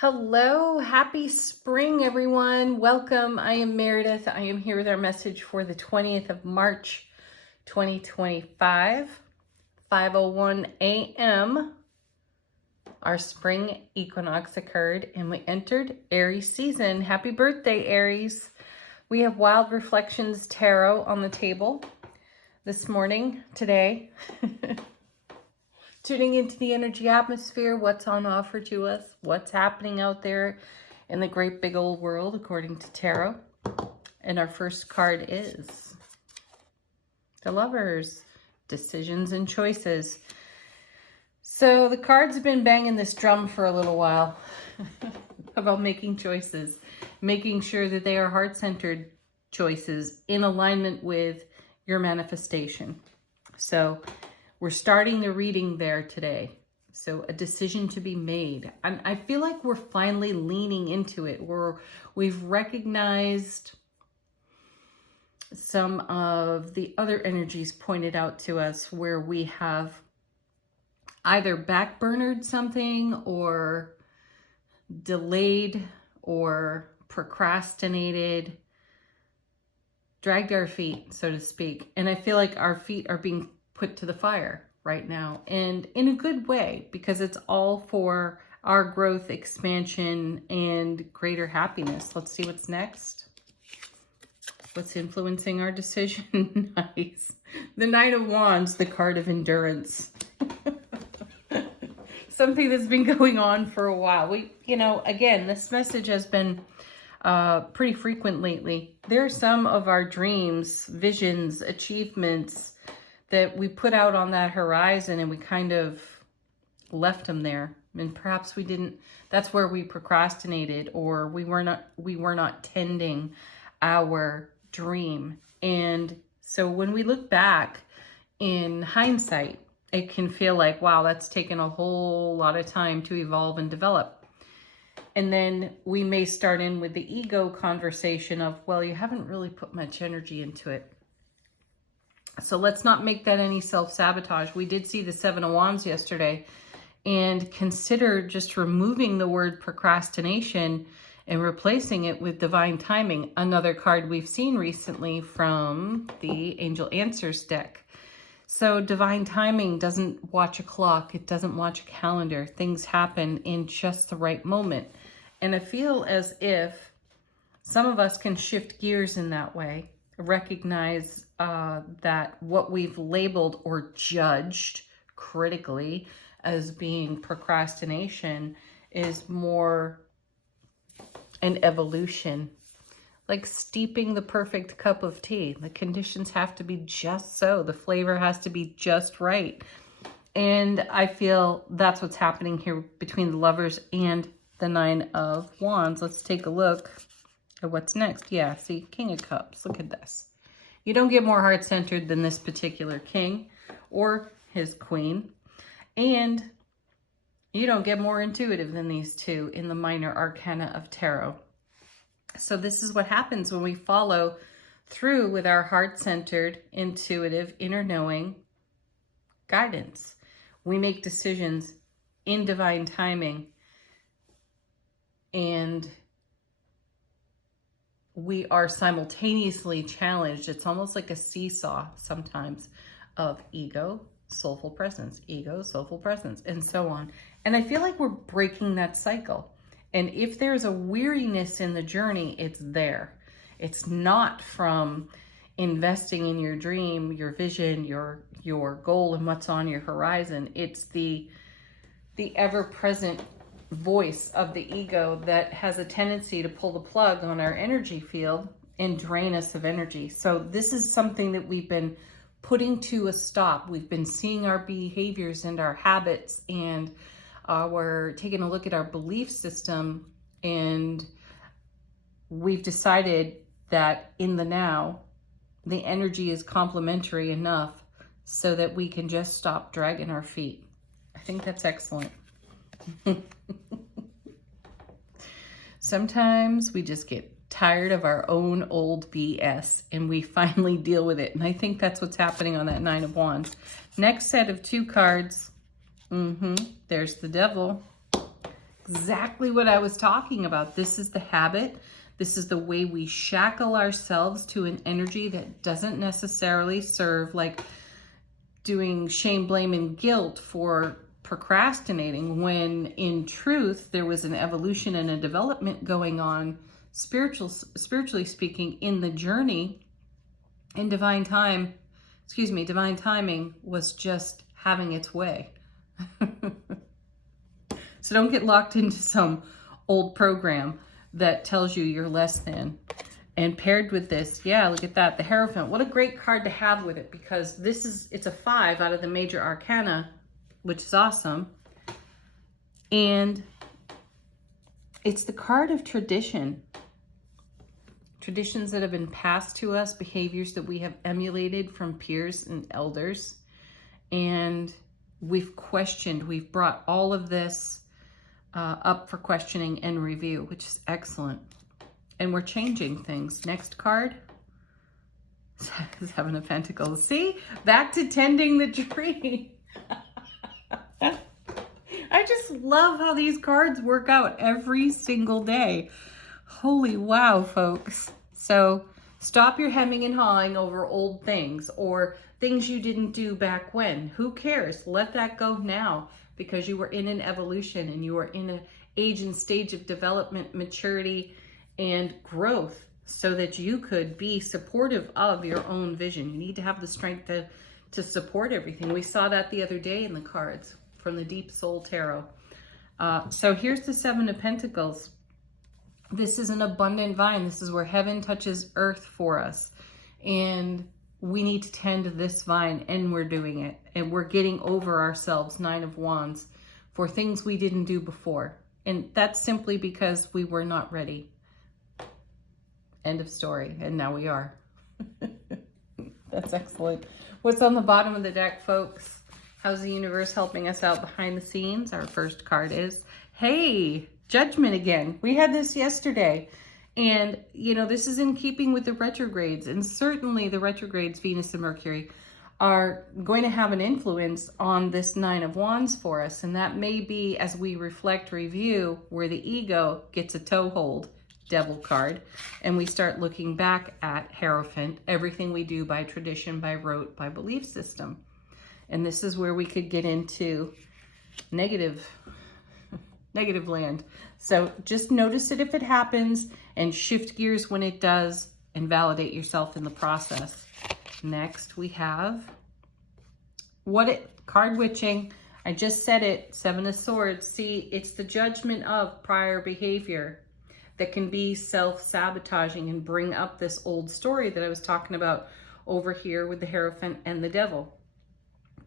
Hello, happy spring, everyone. Welcome. I am Meredith. I am here with our message for the 20th of March, 2025, 5:01 a.m. Our spring equinox occurred and we entered Aries season. Happy birthday, Aries. We have Wild Reflections Tarot on the table this morning, today. Tuning into the energy atmosphere, what's on offer to us, what's happening out there in the great big old world according to tarot. And our first card is the Lovers, decisions and choices. So the cards have been banging this drum for a little while about making choices, making sure that they are heart-centered choices in alignment with your manifestation. So we're starting the reading there today. So a decision to be made. And I feel like we're finally leaning into it. We've recognized some of the other energies pointed out to us where we have either backburnered something or delayed or procrastinated, dragged our feet, so to speak. And I feel like our feet are being put to the fire right now, and in a good way, because it's all for our growth, expansion, and greater happiness. Let's see what's next. What's influencing our decision? Nice. The Knight of Wands, the card of endurance. Something that's been going on for a while. Again, this message has been pretty frequent lately. There are some of our dreams, visions, achievements that we put out on that horizon and we kind of left them there. And perhaps we didn't, that's where we procrastinated, or we were not tending our dream. And so when we look back in hindsight, it can feel like, wow, that's taken a whole lot of time to evolve and develop. And then we may start in with the ego conversation of, well, you haven't really put much energy into it. So let's not make that any self-sabotage. We did see the Seven of Wands yesterday, and consider just removing the word procrastination and replacing it with divine timing. Another card we've seen recently from the Angel Answers deck. So divine timing doesn't watch a clock. It doesn't watch a calendar. Things happen in just the right moment. And I feel as if some of us can shift gears in that way. Recognize that what we've labeled or judged critically as being procrastination is more an evolution, like steeping the perfect cup of tea. The conditions have to be just so. The flavor has to be just right. And I feel that's what's happening here between the Lovers and the Nine of Wands. Let's take a look at what's next. Yeah, see, King of Cups. Look at this. You don't get more heart-centered than this particular king or his queen. And you don't get more intuitive than these two in the minor arcana of tarot. So this is what happens when we follow through with our heart-centered, intuitive, inner knowing guidance. We make decisions in divine timing, and we are simultaneously challenged. It's almost like a seesaw sometimes of ego, soulful presence, ego, soulful presence, and so on. And I feel like we're breaking that cycle. And if there's a weariness in the journey, it's there. It's not from investing in your dream, your vision, your goal, and what's on your horizon. It's the ever-present voice of the ego that has a tendency to pull the plug on our energy field and drain us of energy. So this is something that we've been putting to a stop. We've been seeing our behaviors and our habits, and we're taking a look at our belief system, and we've decided that in the now, the energy is complementary enough so that we can just stop dragging our feet. I think that's excellent. Sometimes we just get tired of our own old BS and we finally deal with it. And I think that's what's happening on that Nine of Wands. Next set of two cards. There's the Devil. exactly what I was talking about. This is the habit. This is the way we shackle ourselves to an energy that doesn't necessarily serve, like doing shame, blame, and guilt for procrastinating, when in truth there was an evolution and a development going on, spiritually speaking, in the journey. And divine timing was just having its way. So don't get locked into some old program that tells you you're less than. And paired with this, yeah, look at that, the Hierophant. What a great card to have with it, because it's a 5 out of the major arcana, which is awesome. And it's the card of tradition. Traditions that have been passed to us, behaviors that we have emulated from peers and elders. And we've brought all of this up for questioning and review, which is excellent. And we're changing things. Next card, Seven of Pentacles. See, back to tending the tree. I just love how these cards work out every single day. Holy wow, folks. So stop your hemming and hawing over old things or things you didn't do back when. Who cares? Let that go now, because you were in an evolution and you were in an age and stage of development, maturity, and growth, so that you could be supportive of your own vision. You need to have the strength to support everything. We saw that the other day in the cards from the Deep Soul Tarot. So here's the Seven of Pentacles. This is an abundant vine. This is where heaven touches earth for us. And we need to tend this vine, and we're doing it. And we're getting over ourselves, Nine of Wands, for things we didn't do before. And that's simply because we were not ready. End of story. And now we are. That's excellent. What's on the bottom of the deck, folks? How's the universe helping us out behind the scenes? Our first card is, hey, Judgment again. We had this yesterday. And, you know, this is in keeping with the retrogrades. And certainly the retrogrades, Venus and Mercury, are going to have an influence on this Nine of Wands for us. And that may be, as we reflect, review, where the ego gets a toehold, Devil card, and we start looking back at Hierophant, everything we do by tradition, by rote, by belief system. And this is where we could get into negative land. So just notice it if it happens, and shift gears when it does, and validate yourself in the process. Next we have card witching. I just said it, Seven of Swords. See, it's the judgment of prior behavior that can be self-sabotaging and bring up this old story that I was talking about over here with the Hierophant and the Devil.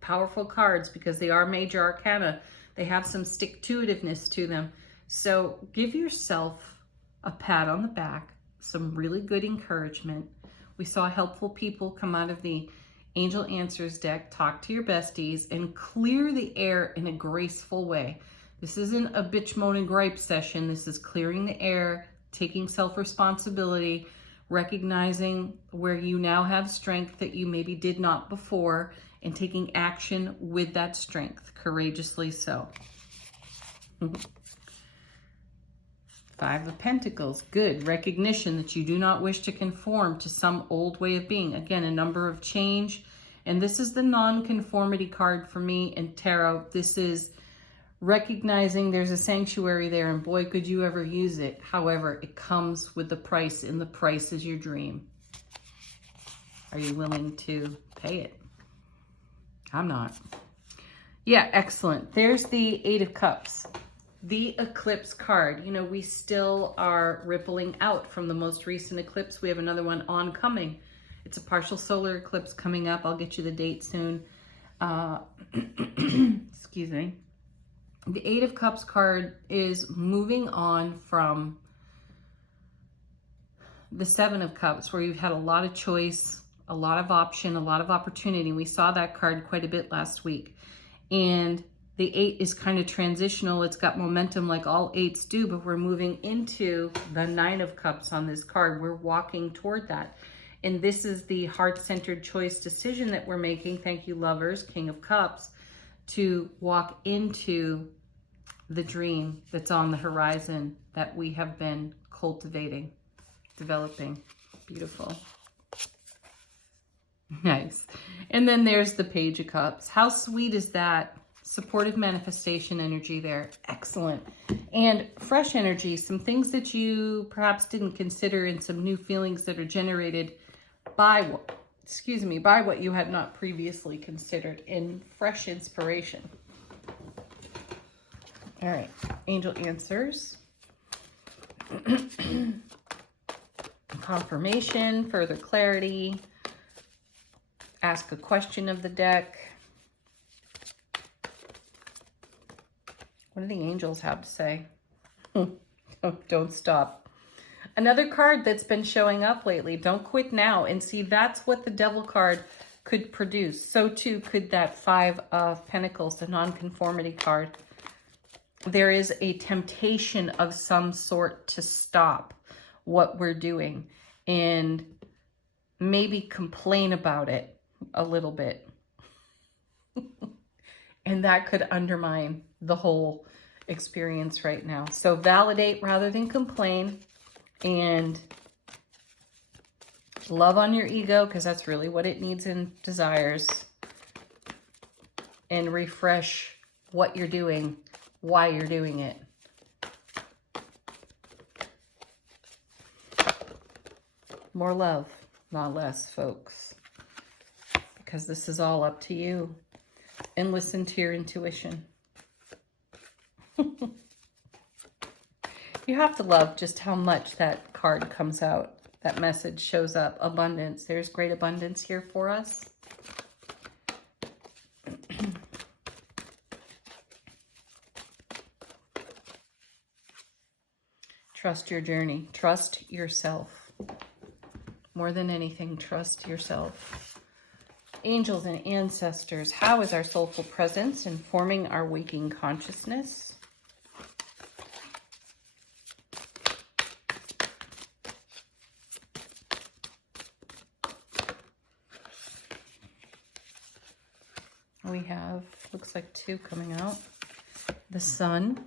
Powerful cards because they are major arcana. They have some stick-to-itiveness to them. So give yourself a pat on the back, some really good encouragement. We saw helpful people come out of the Angel Answers deck. Talk to your besties and clear the air in a graceful way. This isn't a bitch, moan, and gripe session. This is clearing the air, taking self-responsibility, recognizing where you now have strength that you maybe did not before, and taking action with that strength, courageously so. Five of Pentacles, good. Recognition that you do not wish to conform to some old way of being. Again, a number of change. And this is the non-conformity card for me in tarot. This is recognizing there's a sanctuary there, and boy, could you ever use it. However, it comes with the price, and the price is your dream. Are you willing to pay it? I'm not. Yeah, excellent. There's the Eight of Cups. The eclipse card. You know, we still are rippling out from the most recent eclipse. We have another one oncoming. It's a partial solar eclipse coming up. I'll get you the date soon. Excuse me. The Eight of Cups card is moving on from the Seven of Cups, where you've had a lot of choice, a lot of option, a lot of opportunity. We saw that card quite a bit last week. And the Eight is kind of transitional. It's got momentum like all eights do, but we're moving into the Nine of Cups on this card. We're walking toward that. And this is the heart-centered choice decision that we're making. Thank you, lovers, King of Cups, to walk into the dream that's on the horizon that we have been cultivating, developing. Beautiful. Nice. And then there's the Page of Cups. How sweet is that? Supportive manifestation energy there. Excellent. And fresh energy, some things that you perhaps didn't consider, and some new feelings that are generated by what you had not previously considered, in fresh inspiration. All right, angel answers. Confirmation, further clarity. Ask a question of the deck. What do the angels have to say? Don't stop. Another card that's been showing up lately. Don't quit now. And see, that's what the Devil card could produce. So too could that Five of Pentacles, the nonconformity card. There is a temptation of some sort to stop what we're doing and maybe complain about it a little bit. And that could undermine the whole experience right now. So validate rather than complain, and love on your ego, because that's really what it needs and desires, and refresh what you're doing, why you're doing it. More love, not less, folks, because this is all up to you. And listen to your intuition. You have to love just how much that card comes out. That message shows up. Abundance. There's great abundance here for us. Trust your journey. Trust yourself. More than anything, trust yourself. Angels and ancestors, how is our soulful presence informing our waking consciousness? We have, looks like 2 coming out. The Sun.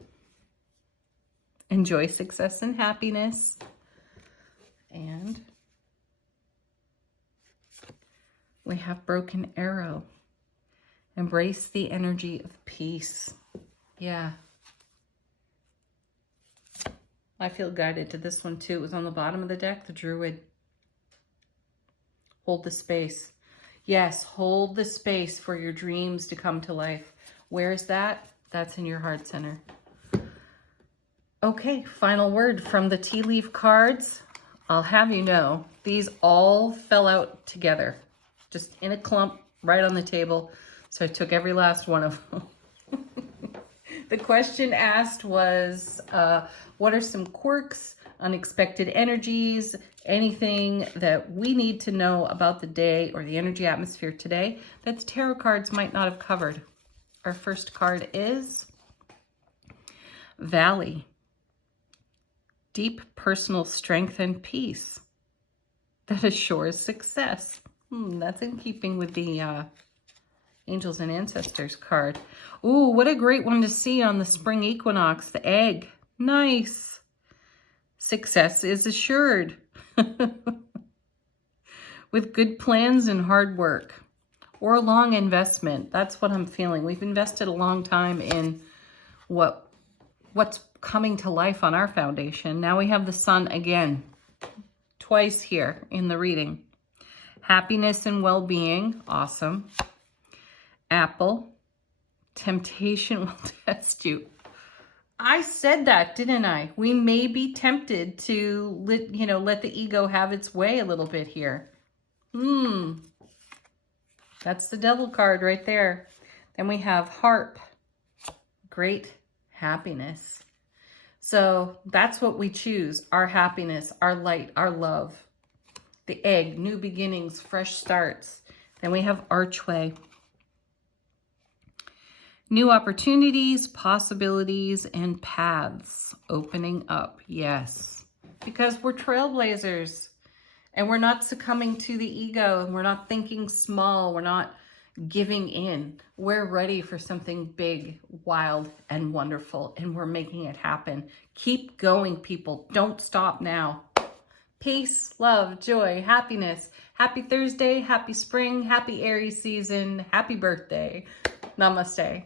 Enjoy success and happiness. And we have Broken Arrow. Embrace the energy of peace. Yeah. I feel guided to this one too. It was on the bottom of the deck, the Druid. Hold the space. Yes, hold the space for your dreams to come to life. Where is that? That's in your heart center. Okay, final word from the tea leaf cards. I'll have you know, these all fell out together. Just in a clump right on the table. So I took every last one of them. The question asked was, what are some quirks, unexpected energies, anything that we need to know about the day or the energy atmosphere today that the tarot cards might not have covered? Our first card is Valley. Deep personal strength and peace that assures success. That's in keeping with the Angels and Ancestors card. Ooh, what a great one to see on the spring equinox, the egg. Nice. Success is assured. With good plans and hard work. Or a long investment. That's what I'm feeling. We've invested a long time in what's coming to life on our foundation. Now we have the Sun again. Twice here in the reading. Happiness and well-being. Awesome. Apple. Temptation will test you. I said that, didn't I? We may be tempted to let the ego have its way a little bit here. That's the Devil card right there. Then we have Harp. Great happiness. So that's what we choose. Our happiness, our light, our love. The Egg, new beginnings, fresh starts. Then we have Archway. New opportunities, possibilities, and paths opening up. Yes, because we're trailblazers and we're not succumbing to the ego and we're not thinking small. We're not, giving in. We're ready for something big, wild, and wonderful, and we're making it happen. Keep going, people. Don't stop now. Peace, love, joy, happiness. Happy Thursday, happy spring, happy Aries season, happy birthday. Namaste.